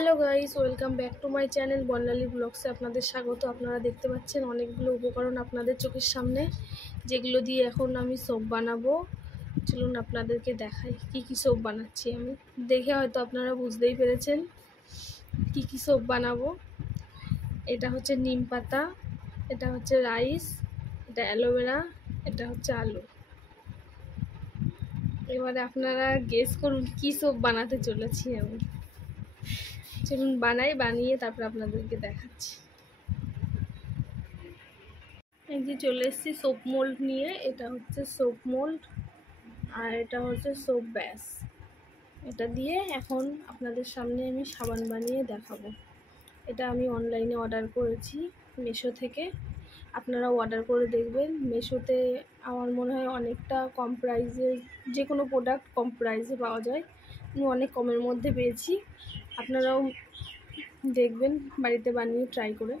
Hello guys, welcome back to my channel Barnali ব্লগসে আপনাদের স্বাগত। আপনারা দেখতে পাচ্ছেন অনেকগুলো উপকরণ আপনাদের চোখের সামনে, যেগুলো দিয়ে এখন আমি সোপ বানাবো। চলুন আপনাদেরকে দেখাই কি কি সোপ বানাচ্ছি। আমি দেখে হয়তো আপনারা বুঝতেই পেরেছেন কি কি সোপ বানাবো। এটা হচ্ছে নিম পাতা, এটা হচ্ছে রাইস, এটা অ্যালোভেরা, এটা হচ্ছে আলু। এবারে আপনারা গেস করুন কি সোপ বানাতে চলেছি আমি। চলুন বানিয়ে তারপর আপনাদেরকে দেখাচ্ছি। এই যে চলে এসেছি সোপ মোল্ড নিয়ে। এটা হচ্ছে সোপ মোল্ড আর এটা হচ্ছে সোপ ব্যাস। এটা দিয়ে এখন আপনাদের সামনে আমি সাবান বানিয়ে দেখাবো। এটা আমি অনলাইনে অর্ডার করেছি মিশো থেকে। আপনারাও অর্ডার করে দেখবেন। মিশোতে আমার মনে হয় অনেকটা কম প্রাইসে, যে কোনো প্রোডাক্ট কম প্রাইসে পাওয়া যায়। আমি অনেক কমের মধ্যে পেয়েছি। আপনারাও দেখবেন বাড়িতে বানিয়ে ট্রাই করে।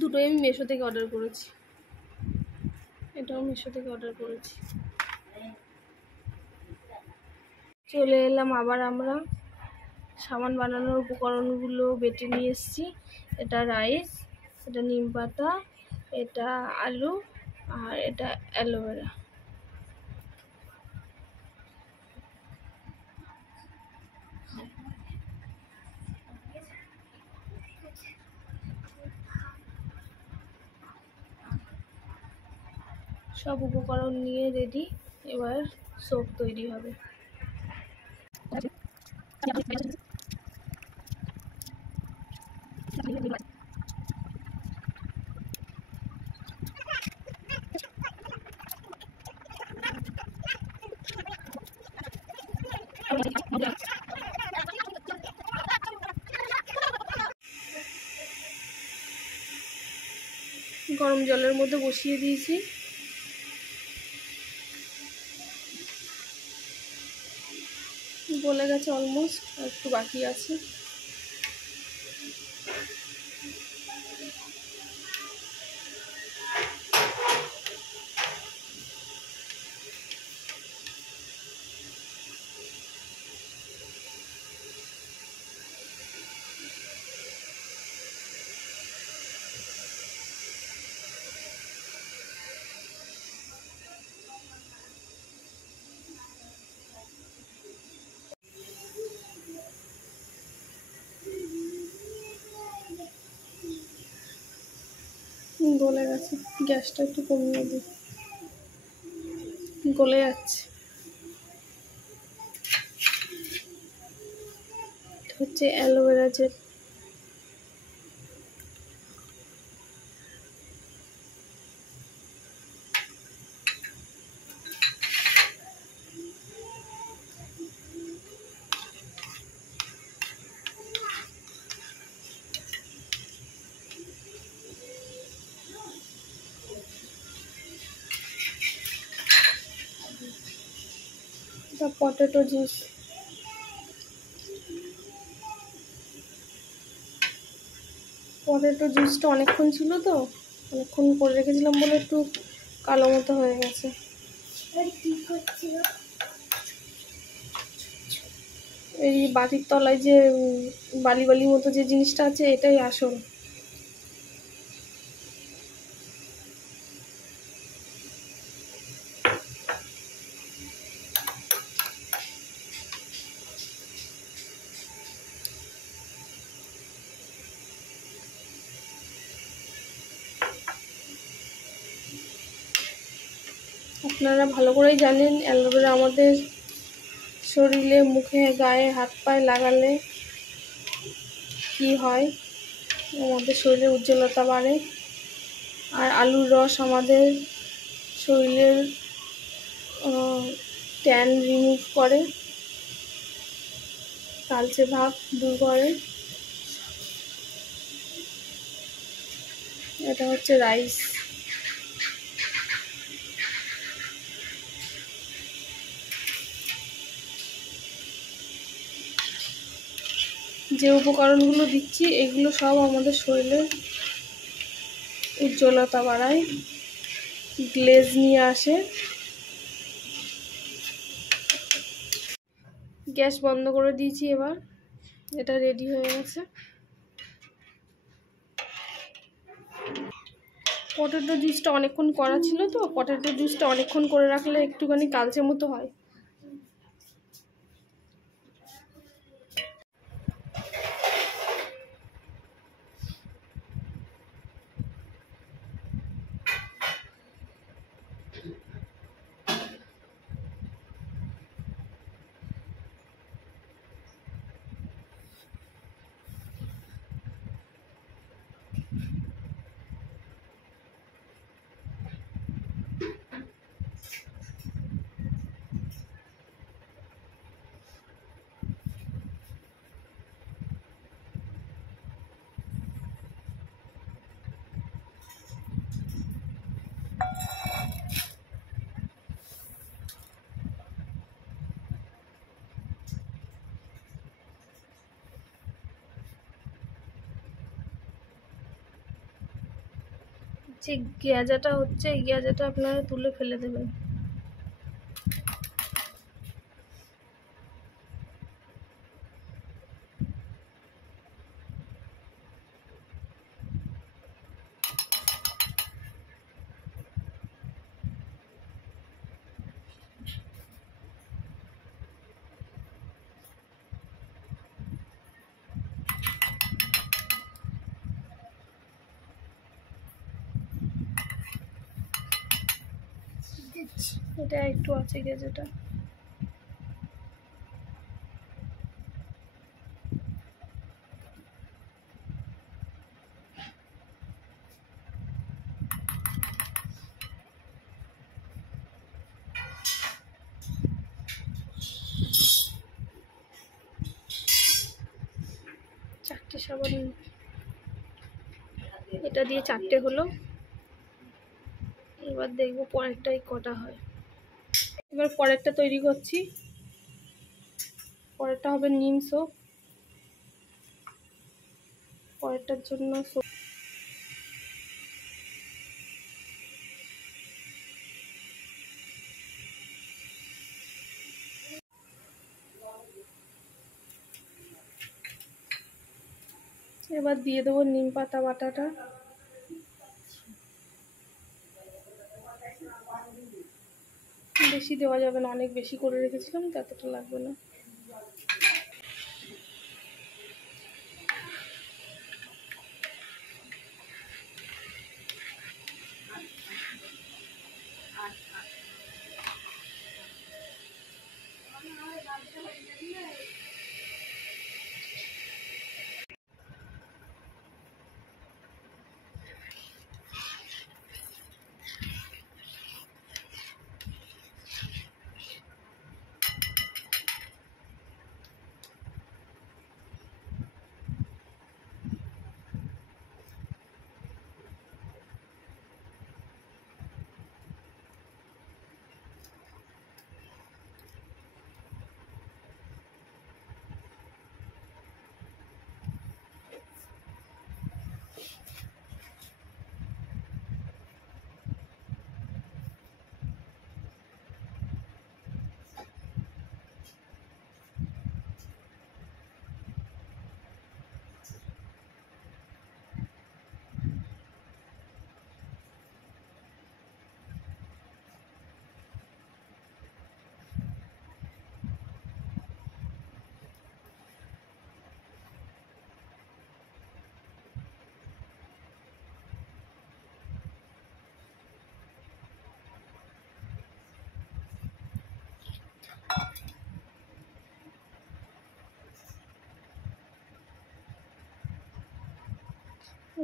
দুটোই আমি মিশো থেকে অর্ডার করেছি, এটাও মিশো থেকে অর্ডার করেছি। চলে এলাম আবার আমরা সাবান বানানোর উপকরণগুলো বেটে নিয়ে এসেছি। এটা রাইস, এটা নিম পাতা, এটা আলু আর এটা অ্যালোভেরা। সব উপকরণ নিয়ে রেডি, এবার সোপ তৈরি হবে। গরম জলের মধ্যে বসিয়ে দিয়েছি। গলে গেছে অলমোস্ট, একটু বাকি আছে। গলে গেছে, গ্যাসটা একটু কমিয়ে দিই, গলে যাচ্ছে। হচ্ছে অ্যালোভেরা জেল। এটা পটেটো জুস। পটেটো জুসটা অনেকক্ষণ ছিল তো, অনেকক্ষণ করে রেখেছিলাম বলে একটু কালো মতো হয়ে গেছে। এই বাটির তলায় যে বালি বালি মতো যে জিনিসটা আছে, এটাই আসল। আপনারা ভালো করেই জানেন অ্যালোভেরা আমাদের শরীরে, মুখে, গায়ে, হাত পায়ে লাগালে কি হয়, আমাদের শরীরে উজ্জ্বলতা বাড়ে। আর আলুর রস আমাদের শরীরের ট্যান রিমুভ করে, কালচে ভাব দূর করে। এটা হচ্ছে রাইস। যে উপকরণগুলো দিচ্ছি এগুলো সব আমাদের শরীরের উজ্জ্বলতা বাড়ায়, গ্লেজ নিয়ে আসে। গ্যাস বন্ধ করে দিয়েছি। এবার এটা রেডি হয়ে গেছে। পটেটো জুসটা অনেকক্ষণ করা ছিল, তো পটেটো জুসটা অনেকক্ষণ করে রাখলে একটুখানি কালচে মতো হয়। যে গেঁজাটা হচ্ছে, এই গেঁজাটা আপনারা তুলে ফেলে দেবেন। এটা একটু আছে গেঁজাটা। চারটে সাবান, এটা দিয়ে চারটে হলো। এবার দেখবো পরেরটাই কটা হয়। এবার পরেরটা তৈরি করছি। পরেরটা হবে নিম সোপ। পরেরটার জন্য এবার দিয়ে দেবো নিম পাতা বাটাটা। বেশি দেওয়া যাবে না, অনেক বেশি করে রেখেছিলাম তো, এতটা লাগবে না।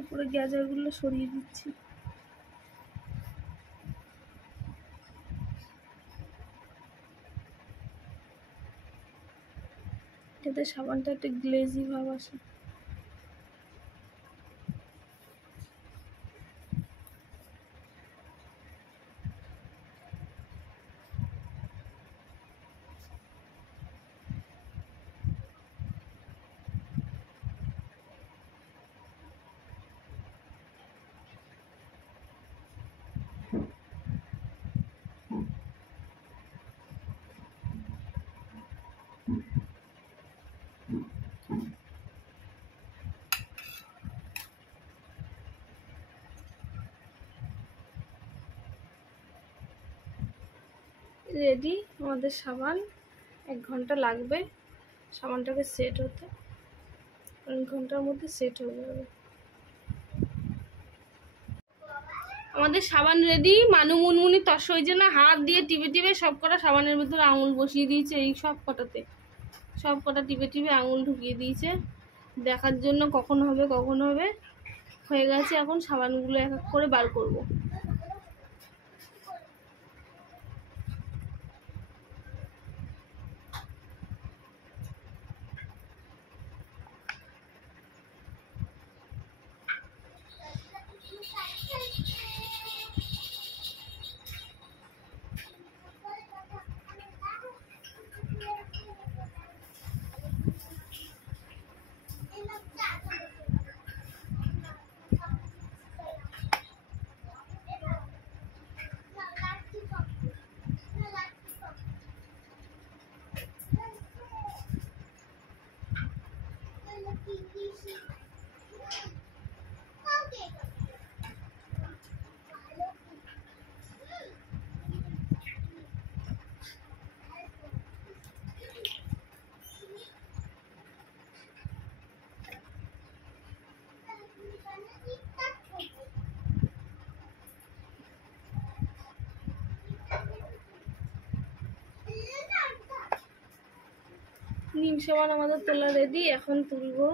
উপরে গ্যাজারগুলো সরিয়ে দিচ্ছি। যাতে সাবানটা একটা গ্লেজি ভাব আসে। রেডি আমাদের সাবান। 1 ঘন্টা লাগবে সাবানটাকে সেট হতে, 1 ঘন্টার মধ্যে সেট হয়ে যাবে। আমাদের সাবান রেডি। মানু মুনমুনি তস হয়েছে না, হাত দিয়ে টিপে টিপে সব কটা সাবানের ভিতরে আঙুল বসিয়ে দিয়েছে। এই সব কটাতে সব কটা টিপে টিপে আঙুল ঢুকিয়ে দিয়েছে দেখার জন্য কখন হবে কখন হবে। হয়ে গেছে, এখন সাবানগুলো এক এক করে বার করব। নিম সাবান আমাদের তোলা রেডি। এখন তুলবো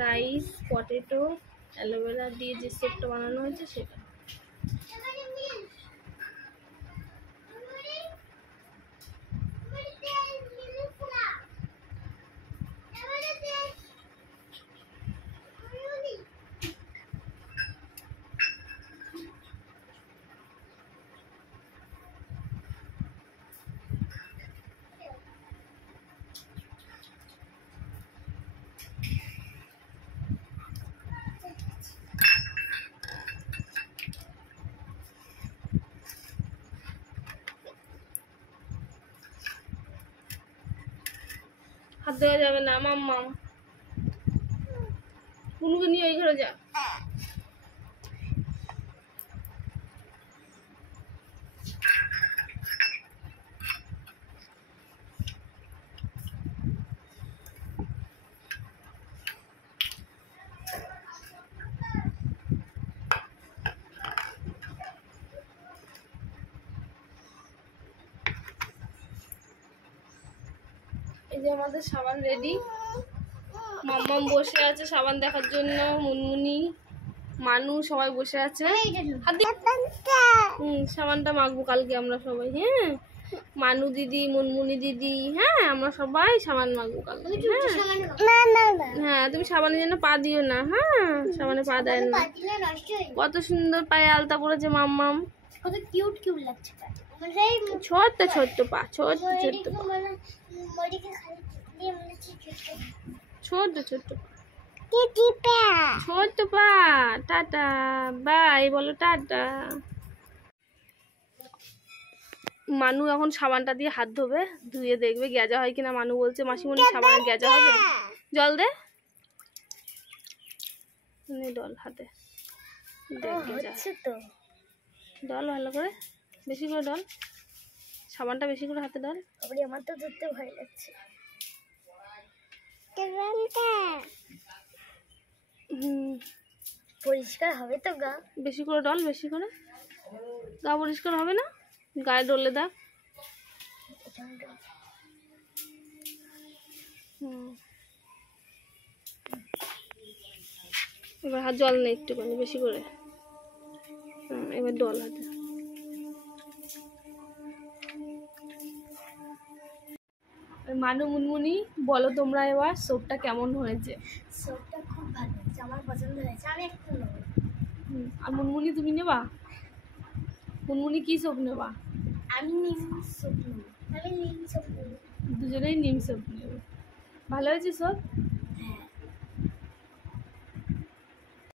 রাইস, পটেটো, অ্যালোভেরা দিয়ে যে সেটটা বানানো হয়েছে সেটা। হাত দেওয়া যাবে না মাম্মাম। কুনুকে নিয়ে ওই ঘরে যা। এই যে আমাদের সাবান রেডি। মাম্মাম বসে আছে সাবান দেখার জন্য, মুনমুনি, মানু সবাই বসে আছে। সাবানটা মাখবো কালকে আমরা সবাই। হ্যাঁ, মানু দিদি, মুনমুনি দিদি, হ্যাঁ আমরা সবাই সাবান মাখবো কালকে। হ্যাঁ, তুমি সাবানের জন্য পা দিও না। হ্যাঁ, সাবানে পা দেয় না। কত সুন্দর পায়ে আলতা পড়েছে মাম্মাম, কত কিউট কিউট লাগছে। ছোট্ট ছোট্ট পা, ছোট্ট ছোট্ট পা, ছোট্ট ছোট্ট পা, ছোট্ট পা। টাটা বাই বলো, টাটা। মানু এখন সাবানটা দিয়ে হাত ধোবে, ধুয়ে দেখবে গেজা হয় কিনা। মানু বলছে মাসিমণি সাবানের গেজা হবে, জল দে, ডল হাতে ডল ভালো করে, বেশি করে ডল, সাবানটা বেশি করে হাতে ডল। আমার তো ধরতে ভয় লাগছে। পরিষ্কার হবে তো গা? বেশি করে ডল, বেশি করে। গা পরিষ্কার হবে না, গায়ে ডলে দাও। এবার হাত জল নেই, একটুখানি বেশি করে। এবার ডল হাতে। মানু মুনমুনি বলো তোমরা এবার সোপটা কেমন হয়েছে? সোপটা খুব ভালো হয়েছে, আমার পছন্দ হয়েছে। আমি একটু নেব। আর মুনমুনি তুমি নেবা? মুনমুনি কি সোপ নেবা? আমি নিম সোপ নেব। আমি নিম সোপ নেব। দুজনেই নিম সোপ নেব। ভালো হয়েছে সোপ?